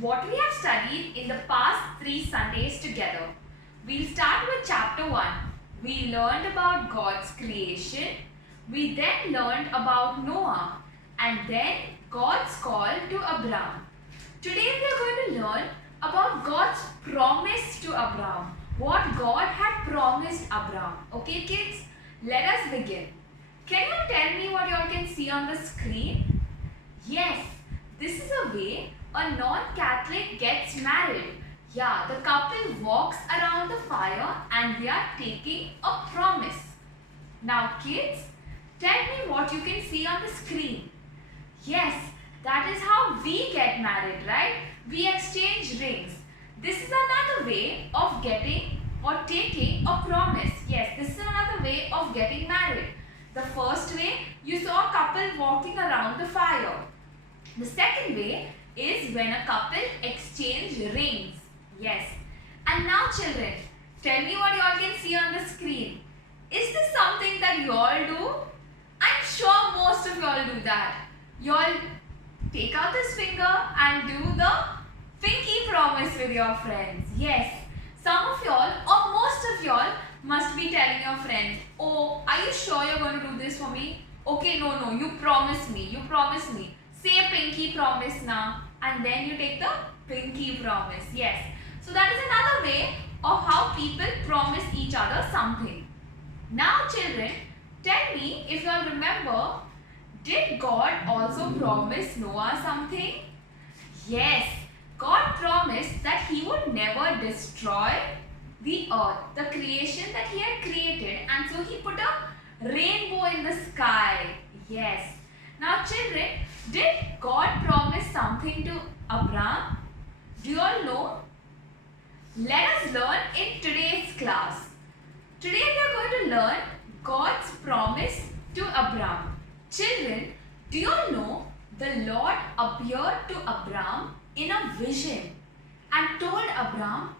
what we have studied in the past 3 Sundays together. We'll start with chapter 1. We learned about God's creation. We then learned about Noah and then God's call to Abraham. Today we are going to learn about God's promise to Abraham. What God had promised Abraham. Okay kids, let us begin. Can you tell me what you all can see on the screen? Yes, this is a way a non-Catholic gets married. Yeah, the couple walks around the fire and they are taking a promise. Now kids, tell me what you can see on the screen. Yes, that is how we get married, right? We exchange rings. This is another way of getting or taking a promise. Yes, this is another way of getting married. The first way, you saw a couple walking around the fire. The second way is when a couple exchange rings. Yes. And now children, tell me what you all can see on the screen. Is this something that you all do? I'm sure most of you all do that. You all take out this finger and do the pinky promise with your friends. Yes. Some of y'all or most of y'all must be telling your friends, oh, are you sure you're going to do this for me? Okay, no, you promise me. Say a pinky promise now and then you take the pinky promise. Yes. So that is another way of how people promise each other something. Now children, tell me if you all remember, did God also promise Noah something? Yes. God promised that he would never destroy the earth, the creation that he had created, and so he put a rainbow in the sky. Yes. Now children, did God promise something to Abraham? Do you all know? Let us learn in today's class. Today we are going to learn God's promise to Abraham. Children, do you all know the Lord appeared to Abraham in a vision and told Abraham,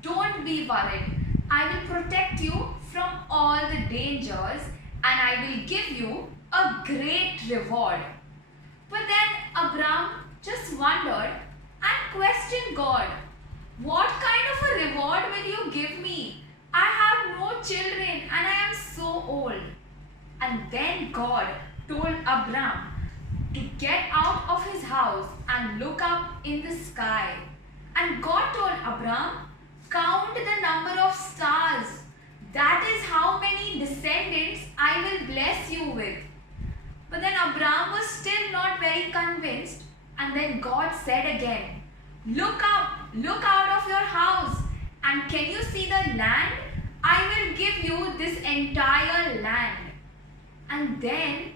don't be worried. I will protect you from all the dangers and I will give you a great reward. But then Abraham just wondered and questioned God. What kind of a reward will you give me? I have no children and I am so old. And then God told Abraham to get out of his house and look up in the sky. And God told Abraham, count the number of stars. That is how many descendants I will bless you with. But then Abraham was still not very convinced. And then God said again, look up, look out of your house. And can you see the land? I will give you this entire land. And then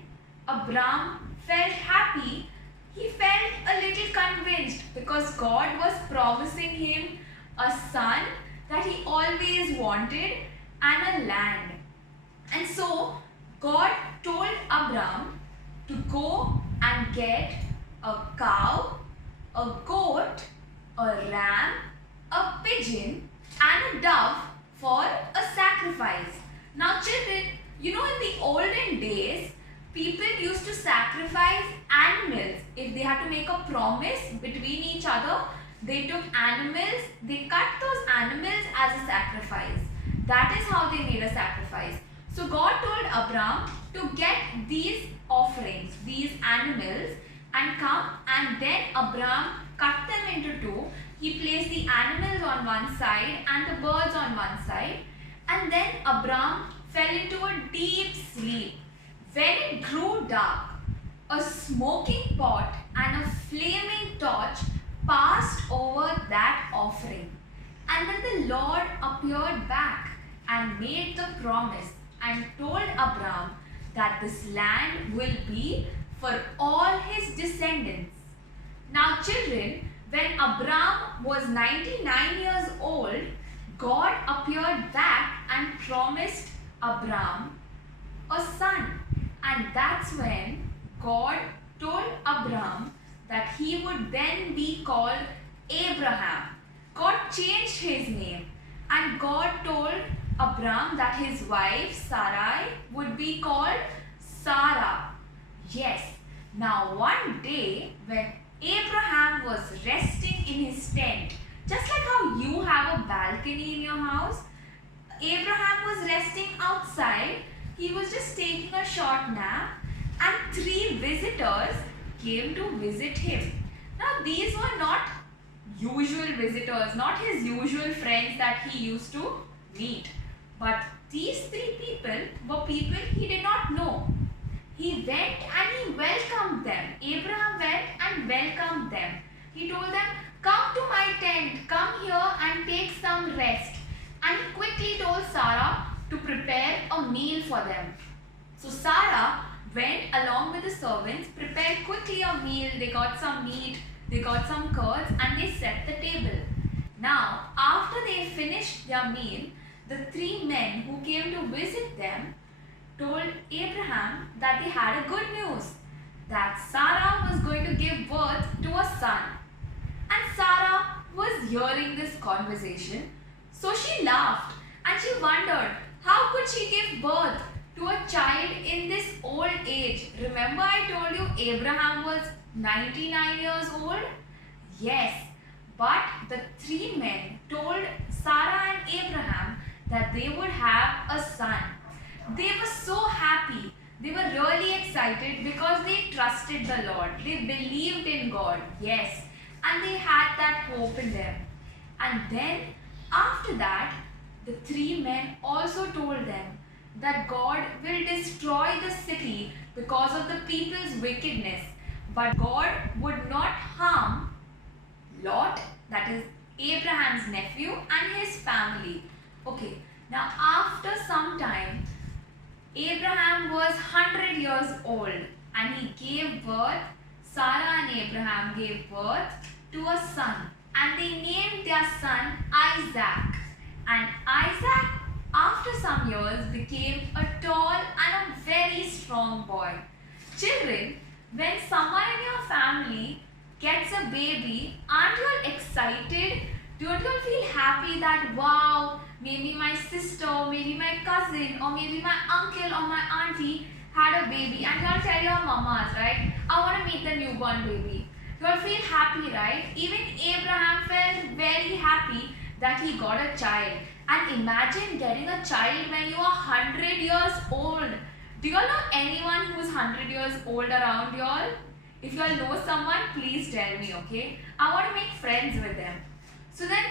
Abraham felt happy. He felt a little convinced because God was promising him a son that he always wanted and a land. And so God told Abraham to go and get a cow, a goat, a ram, a pigeon and a dove for a sacrifice. Now children, you know in the olden days, people used to sacrifice animals. If they had to make a promise between each other, they took animals, they cut those animals as a sacrifice. That is how they made a sacrifice. So God told Abraham to get these offerings, these animals and come, and then Abraham cut them into two. He placed the animals on one side and the birds on one side, and then Abraham fell into a deep sleep. When it grew dark, a smoking pot and a flaming torch passed over that offering. And then the Lord appeared back and made the promise and told Abraham that this land will be for all his descendants. Now children, when Abraham was 99 years old, God appeared back and promised Abraham a son. And that's when God told Abraham that he would then be called Abraham. God changed his name and God told Abraham that his wife Sarai would be called Sarah. Yes. Now one day when Abraham was resting in his tent. Just like how you have a balcony in your house, Abraham was resting outside. He was just taking a short nap, and 3 visitors came to visit him. Now these were not usual visitors, not his usual friends that he used to meet. But these 3 people were people he did not know. He went and he welcomed them. Abraham went and welcomed them. He told them, "Come to my tent, come here and take some rest." And he quickly told Sarah to prepare a meal for them. So Sarah went along with the servants, prepared quickly a meal. They got some meat, they got some curds, and they set the table. Now, after they finished their meal, the 3 men who came to visit them told Abraham that they had a good news, that Sarah was going to give birth to a son. And Sarah was hearing this conversation, so she laughed and she wondered, how could she give birth to a child in this old age? Remember I told you Abraham was 99 years old? Yes, but the 3 men told Sarah and Abraham that they would have a son. They were so happy. They were really excited because they trusted the Lord. They believed in God, yes, and they had that hope in them. And then after that, the 3 men also told them that God will destroy the city because of the people's wickedness, but God would not harm Lot, that is Abraham's nephew, and his family. Okay, now after some time, Abraham was 100 years old and he gave birth, Sarah and Abraham gave birth to a son, and they named their son Isaac. And Isaac, after some years, became a tall and a very strong boy. Children, when someone in your family gets a baby, aren't you all excited? Don't you all feel happy that, wow, maybe my sister, maybe my cousin, or maybe my uncle or my auntie had a baby, and you all tell your mamas, right? I want to meet the newborn baby. You all feel happy, right? Even Abraham felt very happy that he got a child. And imagine getting a child when you are 100 years old. Do you all know anyone who is 100 years old around you all? If you all know someone, please tell me, okay? I want to make friends with them. So then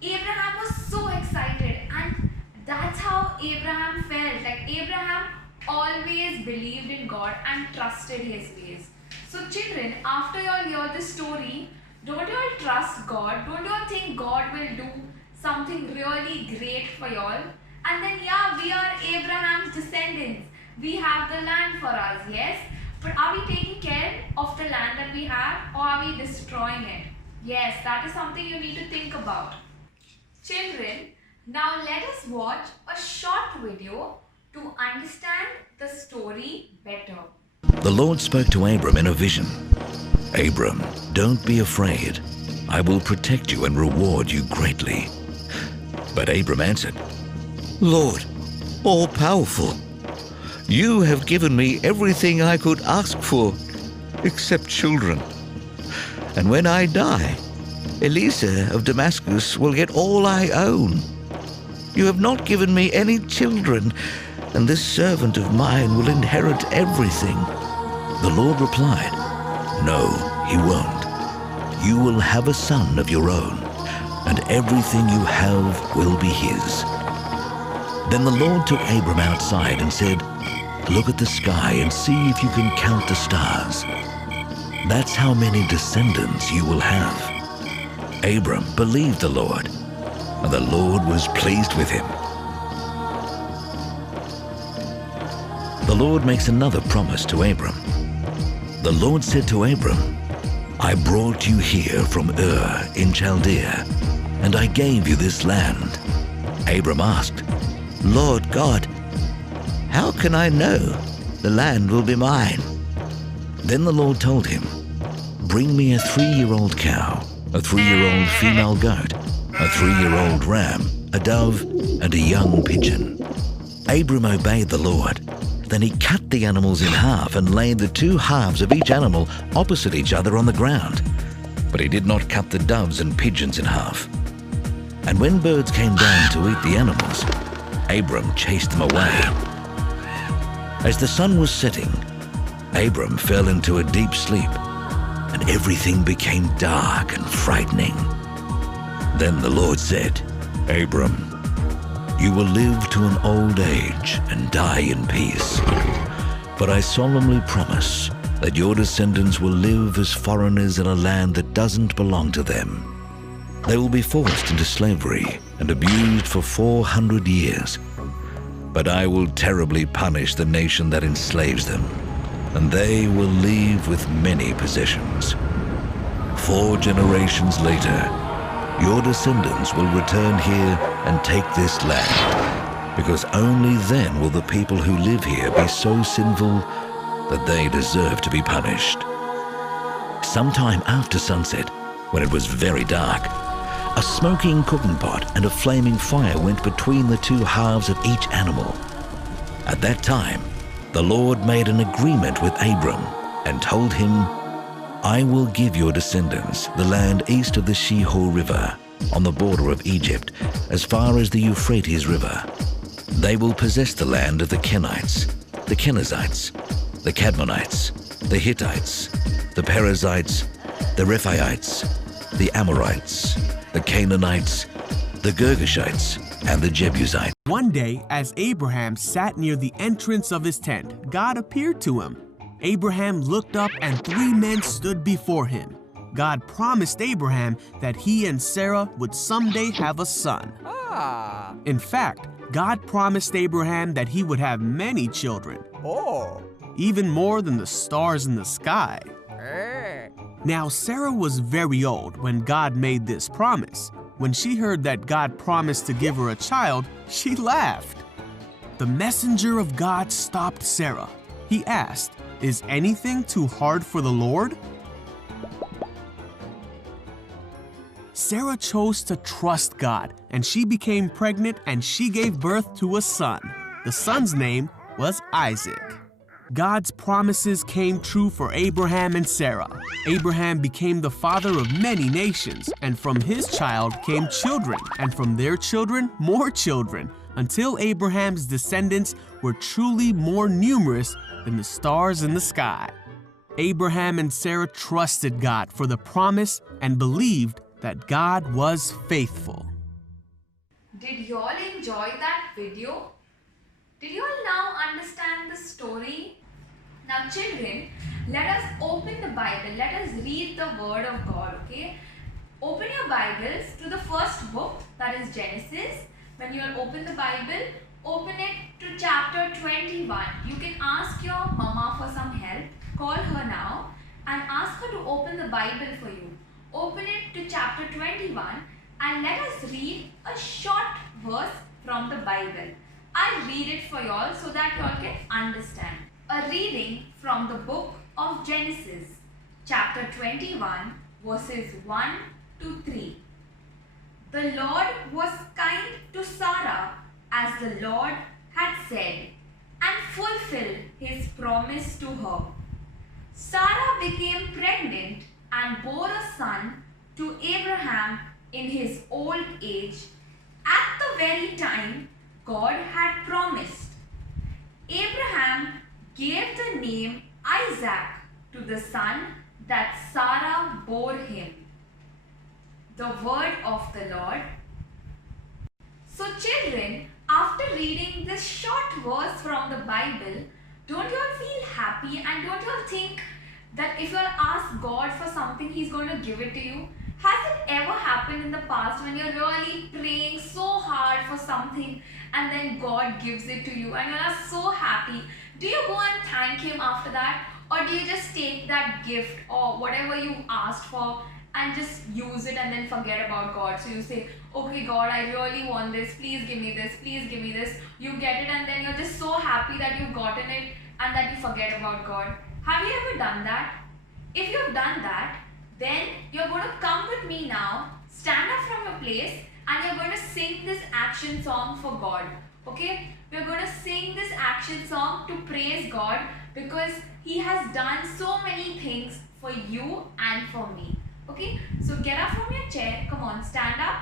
Abraham was so excited, and that's how Abraham felt. Like Abraham always believed in God and trusted his ways. So children, after you all hear this story, don't you all trust God? Don't you all think God will do something really great for you all? And then yeah, we are Abraham's descendants. We have the land for us, yes? But are we taking care of the land that we have, or are we destroying it? Yes, that is something you need to think about. Children, now let us watch a short video to understand the story better. The Lord spoke to Abram in a vision. Abram, don't be afraid. I will protect you and reward you greatly. But Abram answered, Lord, all-powerful, you have given me everything I could ask for, except children. And when I die, Eliezer of Damascus will get all I own. You have not given me any children, and this servant of mine will inherit everything. The Lord replied, No, he won't. You will have a son of your own, and everything you have will be his. Then the Lord took Abram outside and said, Look at the sky and see if you can count the stars. That's how many descendants you will have. Abram believed the Lord, and the Lord was pleased with him. The Lord makes another promise to Abram. The Lord said to Abram, I brought you here from Ur in Chaldea, and I gave you this land. Abram asked, Lord God, how can I know the land will be mine? Then the Lord told him, Bring me a 3-year-old cow, a 3-year-old female goat, a 3-year-old ram, a dove, and a young pigeon. Abram obeyed the Lord. Then he cut the animals in half and laid the 2 halves of each animal opposite each other on the ground. but he did not cut the doves and pigeons in half. And when birds came down to eat the animals, Abram chased them away. As the sun was setting, Abram fell into a deep sleep, and everything became dark and frightening. Then the Lord said, Abram, you will live to an old age and die in peace. But I solemnly promise that your descendants will live as foreigners in a land that doesn't belong to them. They will be forced into slavery and abused for 400 years. But I will terribly punish the nation that enslaves them, and they will leave with many possessions. 4 generations later, your descendants will return here and take this land, because only then will the people who live here be so sinful that they deserve to be punished. Sometime after sunset, when it was very dark, a smoking cooking pot and a flaming fire went between the 2 halves of each animal. At that time, the Lord made an agreement with Abram and told him, I will give your descendants the land east of the Shihor River, on the border of Egypt, as far as the Euphrates River. They will possess the land of the Kenites, the Kenizzites, the Kadmonites, the Hittites, the Perizzites, the Rephaites, the Amorites, the Canaanites, the Girgashites, and the Jebusites. One day, as Abraham sat near the entrance of his tent, God appeared to him. Abraham looked up and 3 men stood before him. God promised Abraham that he and Sarah would someday have a son. In fact, God promised Abraham that he would have many children. Even more than the stars in the sky. Now, Sarah was very old when God made this promise. When she heard that God promised to give her a child, she laughed. The messenger of God stopped Sarah. He asked, Is anything too hard for the Lord? Sarah chose to trust God, and she became pregnant and she gave birth to a son. The son's name was Isaac. God's promises came true for Abraham and Sarah. Abraham became the father of many nations, and from his child came children, and from their children, more children, until Abraham's descendants were truly more numerous than the stars in the sky. Abraham and Sarah trusted God for the promise and believed that God was faithful. Did you all enjoy that video? Did you all now understand the story? Now children, let us open the Bible. Let us read the word of God, okay? Open your Bibles to the first book, that is Genesis. When you will open the Bible, open it to chapter 21. You can ask your mama for some help. Call her now and ask her to open the Bible for you. Open it to chapter 21 and let us read a short verse from the Bible. I'll read it for y'all so that y'all can understand. A reading from the book of Genesis, chapter 21, verses 1 to 3. The Lord was kind to Sarah as the Lord had said, and fulfilled his promise to her. Sarah became pregnant and bore a son to Abraham in his old age, at the very time God had promised. Abraham gave the name Isaac to the son that Sarah bore him. The word of the Lord. So children, after reading this short verse from the Bible, don't you all feel happy and don't you all think that if you all ask God for something, He's going to give it to you? Has it ever happened in the past when you're really praying so hard for something and then God gives it to you and you are so happy? Do you go and thank Him after that? Or do you just take that gift or whatever you asked for and just use it and then forget about God? So you say, okay God, I really want this, please give me this, please give me this. You get it and then you're just so happy that you've gotten it and that you forget about God. Have you ever done that? If you've done that, then you're going to come with me now, stand up from your place and you're going to sing this action song for God. Okay? We're going to sing this action song to praise God because He has done so many things for you and for me. Okay, so get up from your chair. Come on, stand up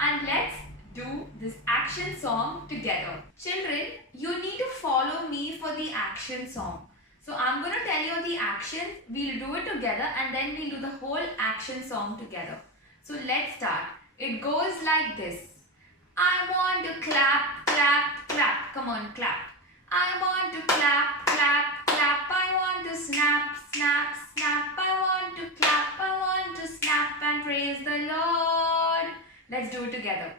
and let's do this action song together. Children, you need to follow me for the action song. So I'm going to tell you the action. We'll do it together and then we'll do the whole action song together. So let's start. It goes like this. I want to clap, clap, clap. Come on, clap. I want to clap, clap, clap. I want to snap, snap, snap. I want to clap. I want to snap and praise the Lord. Let's do it together.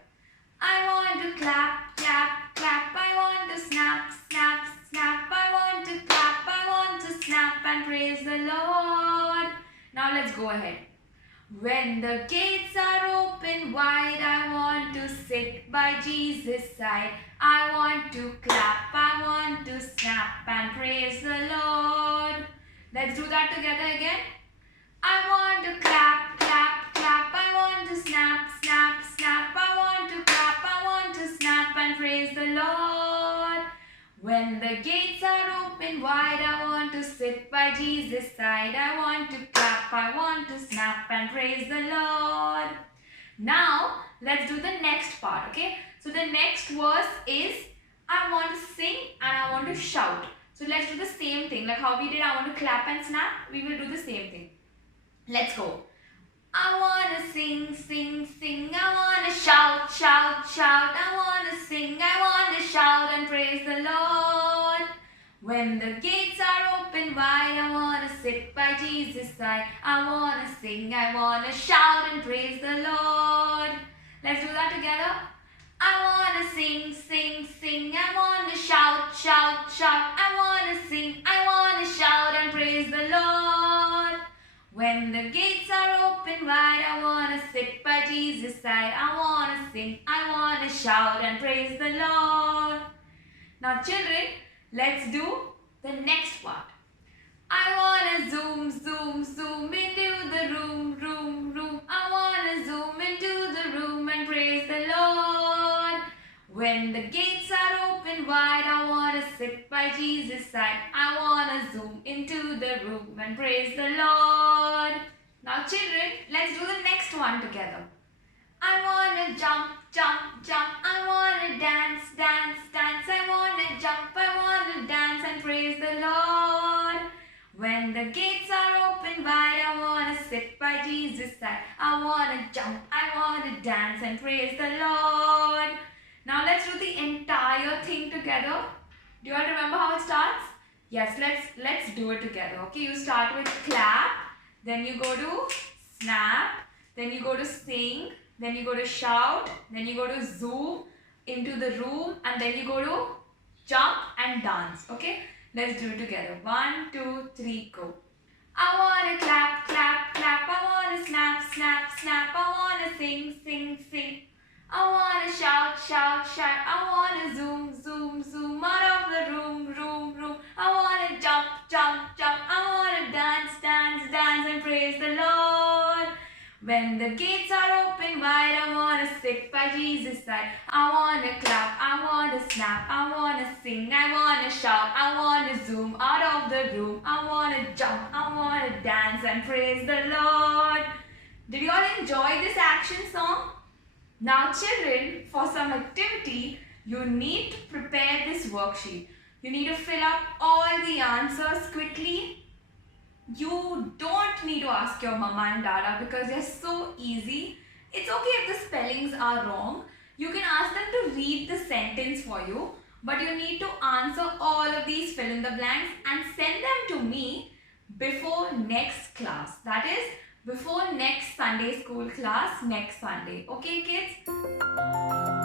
I want to clap, clap, clap. I want to snap, snap, snap. I want to clap. I want to snap and praise the Lord. Now let's go ahead. When the gates are open wide, I want to sit by Jesus' side. I want to clap, I want to snap and praise the Lord. Let's do that together again. I want to clap, clap, clap. I want to snap, snap, snap. I want to clap, I want to snap and praise the Lord. When the gates are open wide, I want to sit by Jesus' side. I want to clap, I want to snap and praise the Lord. Now, let's do the next part, okay? So the next verse is, I want to sing and I want to shout. So let's do the same thing. Like how we did, I want to clap and snap. We will do the same thing. Let's go. I want to sing, sing, sing. I want to shout, shout, shout. I want to sing, I want to shout and praise the Lord. When the gates are open wide, I want to sit by Jesus' side. I want to sing, I want to shout and praise the Lord. Let's do that together. I want to sing, sing, sing. I want to shout, shout, shout. I want to sing, I want to shout and praise the Lord. When the gates are open wide, I want to sit by Jesus' side. I want to sing, I want to shout and praise the Lord. Now children, let's do the next part. I want to zoom, zoom, zoom into the room, room, room. I want to zoom into the room and praise the Lord. When the gates are open wide, I want to sit by Jesus' side. I want to zoom into the room and praise the Lord. Now children, let's do the next one together. I want to jump, jump, jump. I want to dance, dance, dance. I want to jump, I want to dance and praise the Lord. When the gates are open wide, I want to sit by Jesus' side. I want to jump, I want to dance and praise the Lord. Now let's do the entire thing together. Do you all remember how it starts? Yes, let's do it together. Okay, you start with clap, then you go to snap, then you go to sing, then you go to shout, then you go to zoom into the room, and then you go to jump and dance. Okay, let's do it together. 1, 2, 3, go. I want to clap, clap, clap. I want to snap, snap, snap. I want to sing, sing, sing. I want to shout, shout, shout. I want to zoom, zoom, zoom out of the room, room, room. I want to jump, jump, jump. I want to dance, dance, dance and praise the Lord. When the gates are open wide, I want to sit by Jesus' side. I want to clap, I want to snap, I want to sing, I want to shout, I want to zoom out of the room. I want to jump, I want to dance and praise the Lord. Did you all enjoy this action song? Now children, for some activity, you need to prepare this worksheet. You need to fill up all the answers quickly. You don't need to ask your mama and dada because they're so easy. It's okay if the spellings are wrong. You can ask them to read the sentence for you, but you need to answer all of these fill in the blanks and send them to me before next class. That is, before next Sunday school class next Sunday. Okay, kids?